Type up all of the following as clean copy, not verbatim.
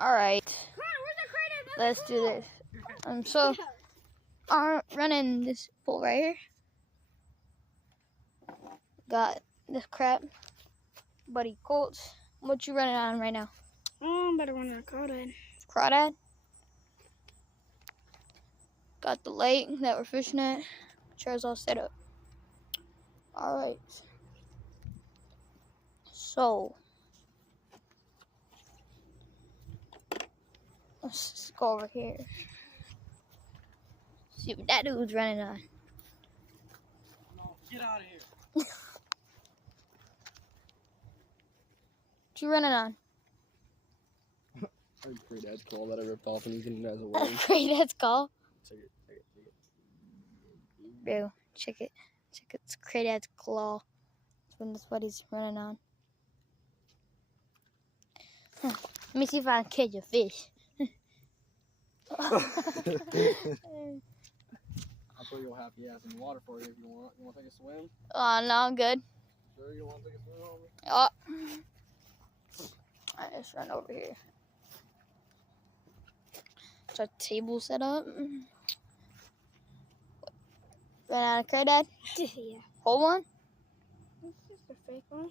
Alright. Let's do this. So I'm running this pool right here. Got this crap. Buddy Colts. What you running on right now? I'm better run on a crawdad. Crawdad. Got the lake that we're fishing at. Chair's all set up. Alright. So let's just go over here. See what that dude's running on. No, get out of here. What you running on? Crawdad's claw that I ripped off and using it as a weapon. Crawdad's call. Check it. Bro, check it. Check it. It's Crawdad's claw. That's what he's running on. Let me see if I can catch a fish. I'll put your happy ass in the water for you if you want. You want to take a swim? Oh, no, I'm good. Sure you want to take a swim, homie? Oh. Alright, let's run over here. Is our table set up? Run out of Crawdad? Yeah. Hold one? This is the fake one.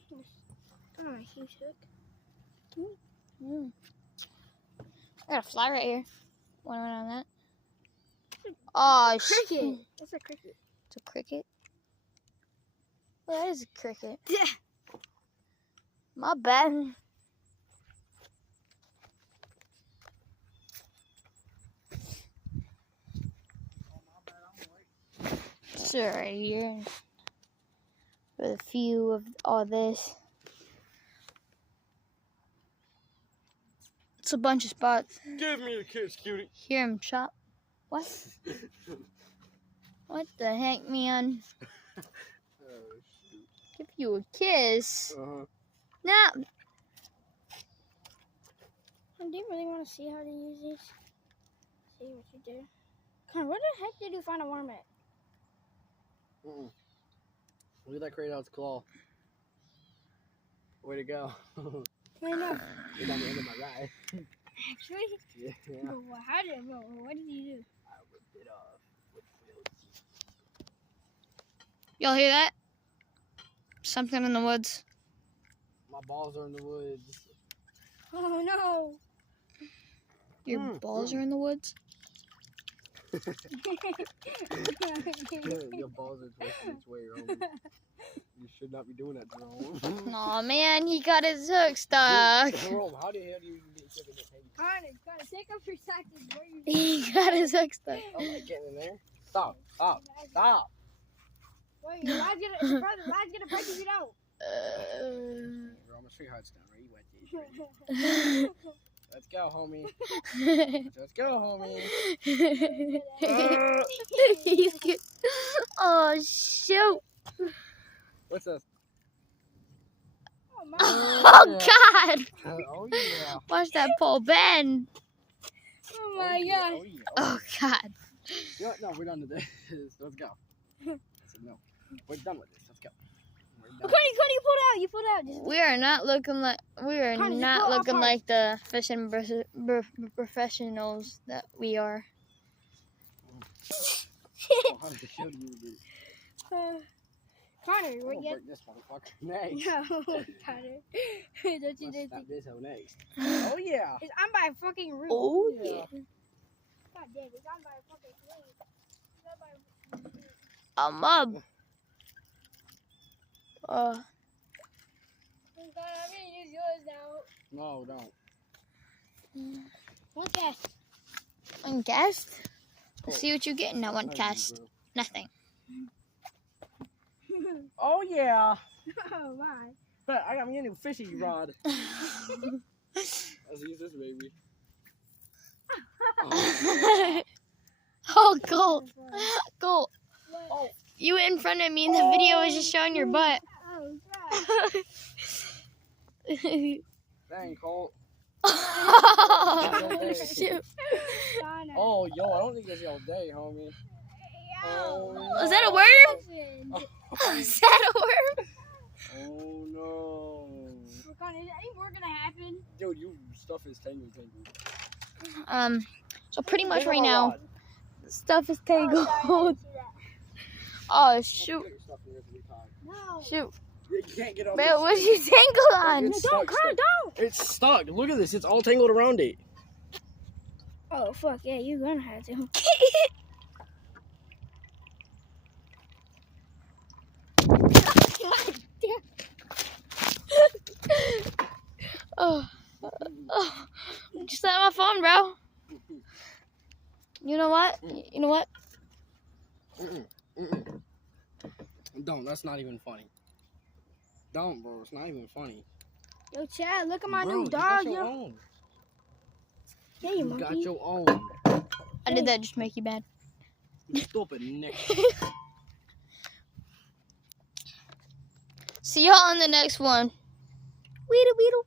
Oh, a huge hook. I got a fly right here. Want to run on that? Oh, Cricket. That's a cricket. It's a cricket? Well, that is a cricket. Yeah. My bad. So right here. With a few of all this. It's a bunch of spots. Give me the kiss, cutie. Hear him chop. What? What the heck, man? Oh, shoot. Give you a kiss. Uh-huh. Nah. Do you really want to see how to use these? See what you do. Connor, where the heck did you find a worm at? Look at that Crawdad's claw. Way to go. I know. It's on the end of my ride. Actually? Yeah. But how did it roll? What did you do? I ripped it off with wheels. Y'all hear that? Something in the woods. My balls are in the woods. Oh no! Your balls are in the woods? Your balls are twisting its way, homie. You should not be doing that, Jerome. Aw, man, he got his hook stuck. Jerome, how the hell do you even get sick of this heavy? Connor, take up your tactics. Where you He got his hook stuck. I'm not getting in there. Stop. Stop. Wait, your lad's gonna break if you don't. Jerome, I'm gonna show you how it's done. Ready? Wet these. Ready? Let's go, homie. Let's go, homie. He's good. Oh, shoot. What's this? Oh my! Oh, God. Oh, yeah. Watch that pole bend. Oh my God! Oh, yeah. Oh, God. You know what? No, we're done with this. Let's go. I said no. We're done with this. Let's go. We're done. Cody, you pulled out. You pulled out. Just We are not looking like the fishing professionals that we are. Oh, how the hell do you do? Connor, I'm what gonna you? break this motherfucker next. No, Connor. Don't you Let's do stop this hoe next. Oh, yeah. I'm by a fucking root. Oh, Yeah. yeah. God damn, it's on by a fucking root. It's on by a A mob. I'm gonna use yours now. No, don't. One cast. One cast. Cool. See what you get in that one Thank you, cast. bro. Nothing. Oh, yeah. Oh my. But I got me a new fishy rod. Let's use this baby. Oh, Colt. Colt. Oh. You in front of me and the video was just showing your butt. Oh god. Dang, Colt. Oh, shoot. Connor. Oh, yo, I don't think this all day, homie. Oh, no. Was that a worm? Oh, Is that a worm? oh no. Connor, is any more gonna happen? Dude, you stuff is tangled. So pretty much Tangle right my now, rod. stuff is Oh, sorry, I tangled. didn't see that. Oh, shoot. Put your stuff in there every time. No. Shoot. You can't get off. Man, what this. you tangled on? It's Don't, stuck, Connor, don't. It's stuck. Look at this. It's all tangled around it. Oh, fuck, yeah, you're gonna have to. Oh, just at my phone, bro. You know what? You know what? Don't. That's not even funny. Don't, bro. It's not even funny. Yo, Chad, look at my Bro, new you dog, got your yo. own. Yeah, you You monkey. got your own. I did that just to make you mad. You stupid Nick. See y'all in the next one. Weedle, weedle.